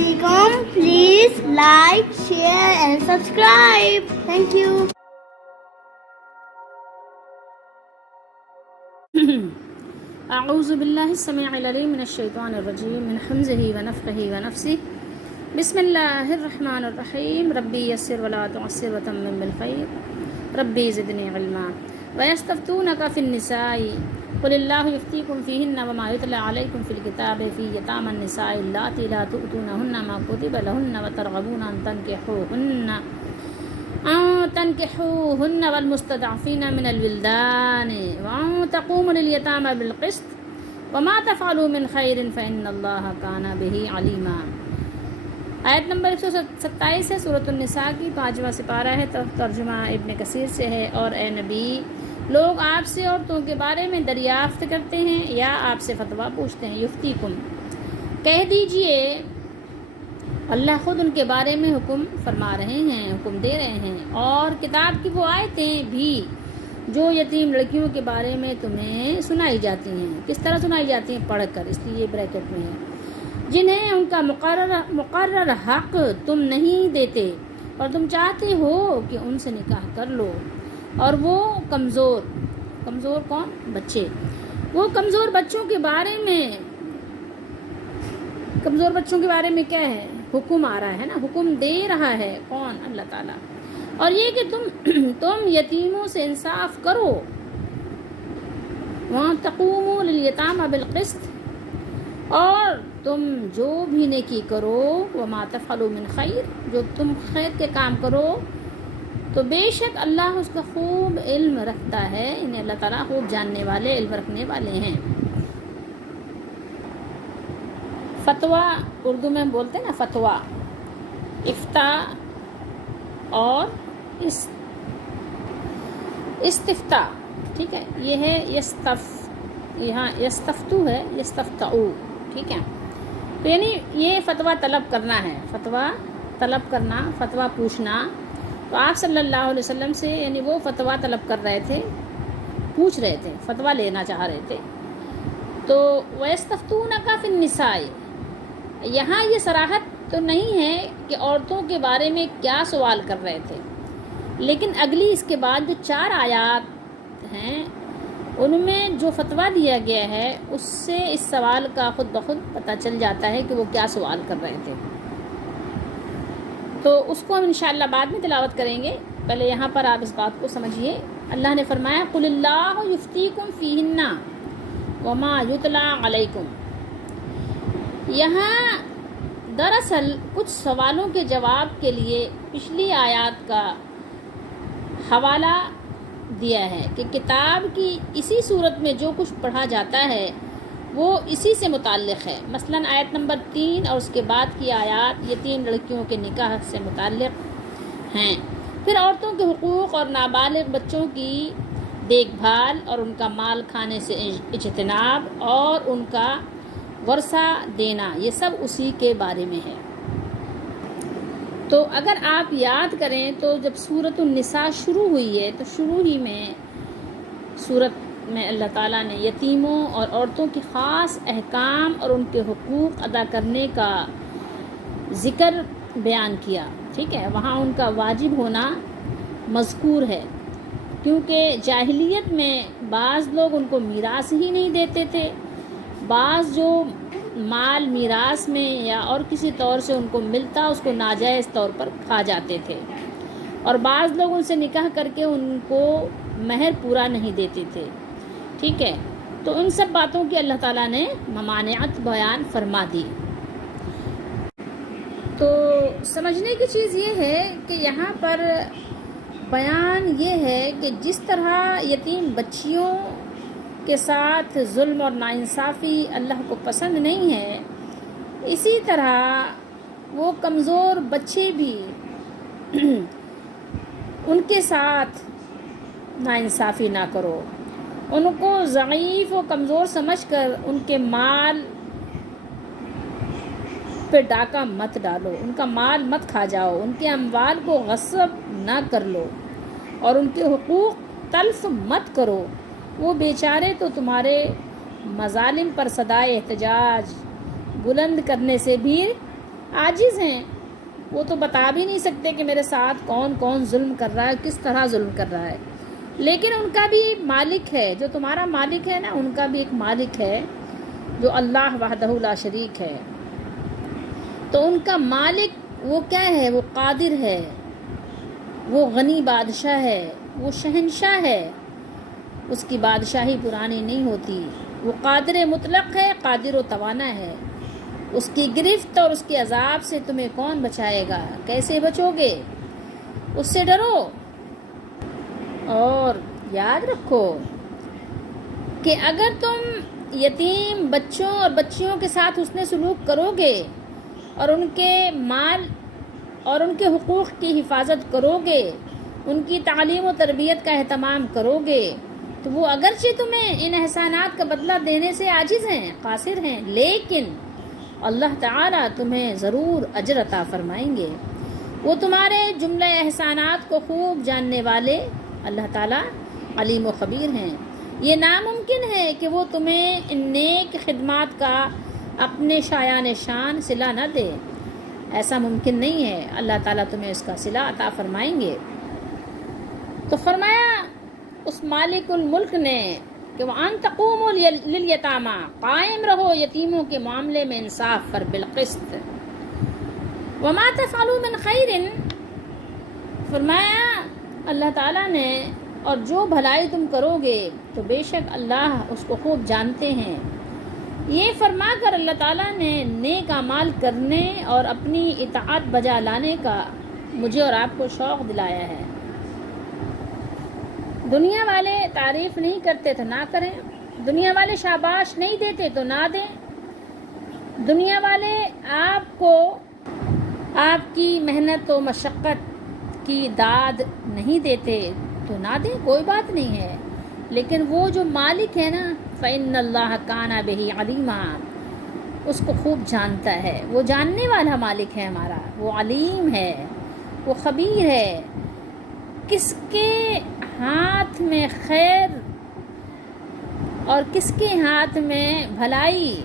alaikum. Please like, share and subscribe. Thank you. أعوذ بالله السميع العليم من الشيطان الرجيم من حمزه ونفخه ونفسه بسم الله الرحمن الرحيم ربي يسر ولا تعسر وتمم بالخير ربي زدني علما ويستفتونك في النساء قل الله يفتيكم فيهن وما يتلى عليكم في الكتاب في يتامى النساء اللاتي لا تؤتونهن ما كتب لهن وترغبون أن تنكحوهن والمستضعفين من الولدان وأن تقوموا لليتامى بالقسط وما تفعلوا من خير فإن الله كان به عليما. آیت نمبر 127 ہے سورۃ النساء کی، 5واں سپارہ ہے، ترجمہ ابن کثیر سے ہے. اور اے نبی، لوگ آپ سے عورتوں کے بارے میں دریافت کرتے ہیں یا آپ سے فتویٰ پوچھتے ہیں. یفتیکم، کہہ دیجئے اللہ خود ان کے بارے میں حکم فرما رہے ہیں، حکم دے رہے ہیں. اور کتاب کی وہ آیتیں بھی جو یتیم لڑکیوں کے بارے میں تمہیں سنائی جاتی ہیں. کس طرح سنائی جاتی ہیں؟ پڑھ کر، اس لیے بریکٹ میں ہے. جنہیں ان کا مقرر حق تم نہیں دیتے اور تم چاہتے ہو کہ ان سے نکاح کر لو. اور وہ کمزور کون؟ بچے. وہ کمزور بچوں کے بارے میں کیا ہے؟ حکم آ رہا ہے نا، حکم دے رہا ہے کون؟ اللہ تعالیٰ. اور یہ کہ تم یتیموں سے انصاف کرو. وَأَن تَقُومُوا لِلْيَتَامَى بِالْقِسْطِ، اور تم جو بھی نیکی کرو، وَمَا تَفْعَلُوا مِنْ خَيْرٍ، جو تم خیر کے کام کرو تو بے شک اللہ اس کا خوب علم رکھتا ہے. انہیں اللہ تعالیٰ خوب جاننے والے، علم رکھنے والے ہیں. فتویٰ اردو میں ہم بولتے ہیں نا، فتویٰ، افتاء اور استفتاء. ٹھیک ہے، یہ ہے یہاں یستفتو ہے، یستفتعو. ٹھیک ہے، تو یعنی یہ فتویٰ طلب کرنا ہے، فتویٰ طلب کرنا، فتویٰ پوچھنا. تو آپ صلی اللہ علیہ وسلم سے یعنی وہ فتویٰ طلب کر رہے تھے، پوچھ رہے تھے، فتویٰ لینا چاہ رہے تھے. تو وَيَسْتَفْتُونَكَ فِي النِّسَاءِ، یہاں یہ صراحت تو نہیں ہے کہ عورتوں کے بارے میں کیا سوال کر رہے تھے، لیکن اگلی اس کے بعد جو 4 آیات ہیں ان میں جو فتویٰ دیا گیا ہے اس سے اس سوال کا خود بخود پتہ چل جاتا ہے کہ وہ کیا سوال کر رہے تھے. تو اس کو ہم انشاءاللہ بعد میں تلاوت کریں گے. پہلے یہاں پر آپ اس بات کو سمجھیے. اللہ نے فرمایا قُلِ اللَّهُ يُفْتِيكُمْ فِيهِنَّ وَمَا يُتْلَى عَلَيْكُمْ. یہاں دراصل کچھ سوالوں کے جواب کے لیے پچھلی آیات کا حوالہ دیا ہے کہ کتاب کی اسی صورت میں جو کچھ پڑھا جاتا ہے وہ اسی سے متعلق ہے. مثلا آیت نمبر 3 اور اس کے بعد کی آیات یتیم لڑکیوں کے نکاح سے متعلق ہیں. پھر عورتوں کے حقوق اور نابالغ بچوں کی دیکھ بھال اور ان کا مال کھانے سے اجتناب اور ان کا ورثہ دینا، یہ سب اسی کے بارے میں ہے. تو اگر آپ یاد کریں تو جب سورۃ النساء شروع ہوئی ہے تو شروع ہی میں سورت میں اللہ تعالیٰ نے یتیموں اور عورتوں کی خاص احکام اور ان کے حقوق ادا کرنے کا ذکر بیان کیا. ٹھیک ہے، وہاں ان کا واجب ہونا مذکور ہے، کیونکہ جاہلیت میں بعض لوگ ان کو میراث ہی نہیں دیتے تھے. بعض جو مال میراث میں یا اور کسی طور سے ان کو ملتا اس کو ناجائز طور پر کھا جاتے تھے، اور بعض لوگ ان سے نکاح کر کے ان کو مہر پورا نہیں دیتے تھے. ٹھیک ہے، تو ان سب باتوں کی اللہ تعالیٰ نے ممانعت بیان فرما دی. تو سمجھنے کی چیز یہ ہے کہ یہاں پر بیان یہ ہے کہ جس طرح یتیم بچیوں کے ساتھ ظلم اور ناانصافی اللہ کو پسند نہیں ہے، اسی طرح وہ کمزور بچے بھی ان کے ساتھ ناانصافی نہ کرو. ان کو ضعیف و کمزور سمجھ کر ان کے مال پہ ڈاکہ مت ڈالو، ان کا مال مت کھا جاؤ، ان کے اموال کو غصب نہ کر لو اور ان کے حقوق تلف مت کرو. وہ بیچارے تو تمہارے مظالم پر صدائے احتجاج بلند کرنے سے بھی عاجز ہیں، وہ تو بتا بھی نہیں سکتے کہ میرے ساتھ کون کون ظلم کر رہا ہے، کس طرح ظلم کر رہا ہے، لیکن ان کا بھی مالک ہے، جو تمہارا مالک ہے نا، ان کا بھی ایک مالک ہے جو اللہ وحدہ لا شریک ہے۔ تو ان کا مالک وہ کیا ہے؟ وہ قادر ہے، وہ غنی بادشاہ ہے، وہ شہنشاہ ہے، اس کی بادشاہی پرانی نہیں ہوتی، وہ قادر مطلق ہے، قادر و توانا ہے۔ اس کی گرفت اور اس کے عذاب سے تمہیں کون بچائے گا؟ کیسے بچو گے؟ اس سے ڈرو اور یاد رکھو کہ اگر تم یتیم بچوں اور بچیوں کے ساتھ حسن سلوک کرو گے اور ان کے مال اور ان کے حقوق کی حفاظت کرو گے، ان کی تعلیم و تربیت کا اہتمام کرو گے، تو وہ اگرچہ تمہیں ان احسانات کا بدلہ دینے سے عاجز ہیں، قاصر ہیں، لیکن اللہ تعالیٰ تمہیں ضرور اجر عطا فرمائیں گے۔ وہ تمہارے جملہ احسانات کو خوب جاننے والے اللہ تعالیٰ علیم و خبیر ہیں۔ یہ ناممکن ہے کہ وہ تمہیں ان نیک خدمات کا اپنے شایان شان صلہ نہ دے، ایسا ممکن نہیں ہے، اللہ تعالیٰ تمہیں اس کا صلہ عطا فرمائیں گے۔ تو فرمایا اس مالک الملک نے کہ وَأَن تَقُومُوا لِلْيَتَامَى، قائم رہو یتیموں کے معاملے میں انصاف پر بالقسط۔ وَمَا تَفْعَلُوا مِنْ خَيْرٍ، فرمایا اللہ تعالیٰ نے اور جو بھلائی تم کرو گے تو بے شک اللہ اس کو خوب جانتے ہیں۔ یہ فرما کر اللہ تعالیٰ نے نیک اعمال کرنے اور اپنی اطاعت بجا لانے کا مجھے اور آپ کو شوق دلایا ہے۔ دنیا والے تعریف نہیں کرتے تو نہ کریں، دنیا والے شاباش نہیں دیتے تو نہ دیں، دنیا والے آپ کو آپ کی محنت و مشقت کی داد نہیں دیتے تو نہ دیں، کوئی بات نہیں ہے، لیکن وہ جو مالک ہے نا، فَإِنَّ اللَّهَ كَانَ بِهِ عَلِيمًا، اس کو خوب جانتا ہے، وہ جاننے والا مالک ہے ہمارا، وہ علیم ہے، وہ خبیر ہے، کس کے ہاتھ میں خیر اور کس کے ہاتھ میں بھلائی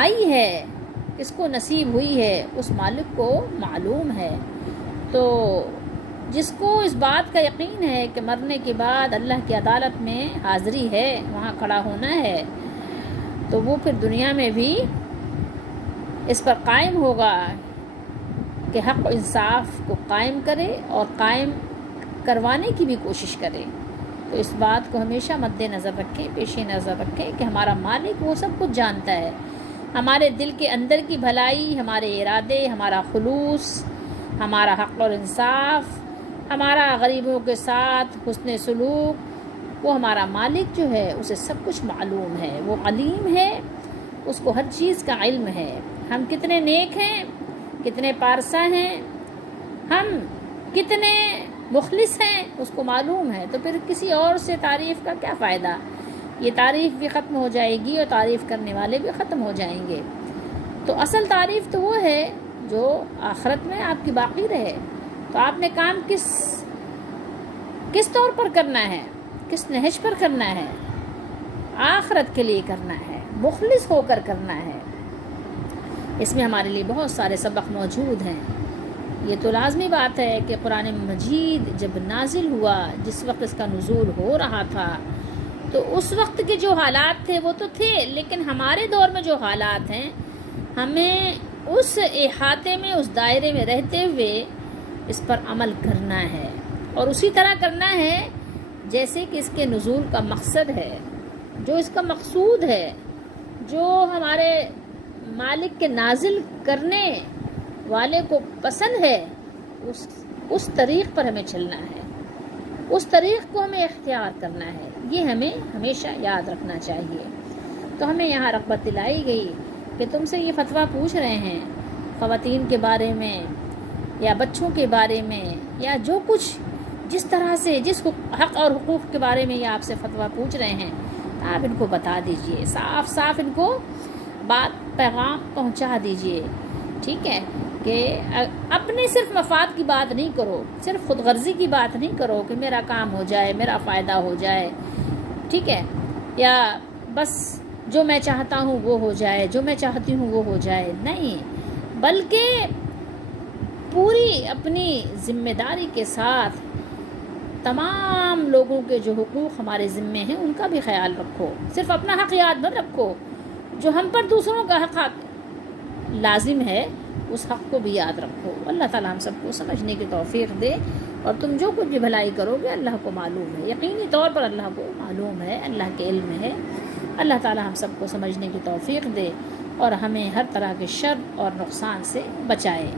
آئی ہے، کس کو نصیب ہوئی ہے، اس مالک کو معلوم ہے۔ تو جس کو اس بات کا یقین ہے کہ مرنے کے بعد اللہ کی عدالت میں حاضری ہے، وہاں کھڑا ہونا ہے، تو وہ پھر دنیا میں بھی اس پر قائم ہوگا کہ حق و انصاف کو قائم کرے اور قائم کروانے کی بھی کوشش کرے۔ تو اس بات کو ہمیشہ مد نظر رکھیں، پیش نظر رکھیں کہ ہمارا مالک وہ سب کچھ جانتا ہے، ہمارے دل کے اندر کی بھلائی، ہمارے ارادے، ہمارا خلوص، ہمارا حق اور انصاف، ہمارا غریبوں کے ساتھ حسن سلوک، وہ ہمارا مالک جو ہے اسے سب کچھ معلوم ہے، وہ علیم ہے، اس کو ہر چیز کا علم ہے۔ ہم کتنے نیک ہیں، کتنے پارسا ہیں، ہم کتنے مخلص ہیں، اس کو معلوم ہے، تو پھر کسی اور سے تعریف کا کیا فائدہ؟ یہ تعریف بھی ختم ہو جائے گی اور تعریف کرنے والے بھی ختم ہو جائیں گے۔ تو اصل تعریف تو وہ ہے جو آخرت میں آپ کی باقی رہے۔ تو آپ نے کام کس طور پر کرنا ہے، کس نہج پر کرنا ہے؟ آخرت کے لیے کرنا ہے، مخلص ہو کر کرنا ہے۔ اس میں ہمارے لیے بہت سارے سبق موجود ہیں۔ یہ تو لازمی بات ہے کہ قرآن مجید جب نازل ہوا، جس وقت اس کا نزول ہو رہا تھا، تو اس وقت کے جو حالات تھے وہ تو تھے، لیکن ہمارے دور میں جو حالات ہیں، ہمیں اس احاطے میں، اس دائرے میں رہتے ہوئے اس پر عمل کرنا ہے، اور اسی طرح کرنا ہے جیسے کہ اس کے نزول کا مقصد ہے، جو اس کا مقصود ہے، جو ہمارے مالک کے نازل کرنے والے کو پسند ہے، اس طریق پر ہمیں چلنا ہے، اس طریق کو ہمیں اختیار کرنا ہے۔ یہ ہمیں ہمیشہ یاد رکھنا چاہیے۔ تو ہمیں یہاں رغبت دلائی گئی کہ تم سے یہ فتویٰ پوچھ رہے ہیں خواتین کے بارے میں یا بچوں کے بارے میں، یا جو کچھ جس طرح سے جس حق اور حقوق کے بارے میں یہ آپ سے فتویٰ پوچھ رہے ہیں، آپ ان کو بتا دیجئے، صاف صاف ان کو بات پیغام پہنچا دیجئے، ٹھیک ہے؟ کہ اپنے صرف مفاد کی بات نہیں کرو، صرف خود غرضی کی بات نہیں کرو کہ میرا کام ہو جائے، میرا فائدہ ہو جائے، ٹھیک ہے، یا بس جو میں چاہتا ہوں وہ ہو جائے، جو میں چاہتی ہوں وہ ہو جائے، نہیں، بلکہ پوری اپنی ذمہ داری کے ساتھ تمام لوگوں کے جو حقوق ہمارے ذمے ہیں ان کا بھی خیال رکھو. صرف اپنا حق یاد مت رکھو، جو ہم پر دوسروں کا حق لازم ہے اس حق کو بھی یاد رکھو. اللہ تعالیٰ ہم سب کو سمجھنے کی توفیق دے. اور تم جو کچھ بھی بھلائی کرو گے اللہ کو معلوم ہے، یقینی طور پر اللہ کو معلوم ہے، اللہ کے علم ہے. اللہ تعالیٰ ہم سب کو سمجھنے کی توفیق دے اور ہمیں ہر طرح کے شر اور نقصان سے بچائے.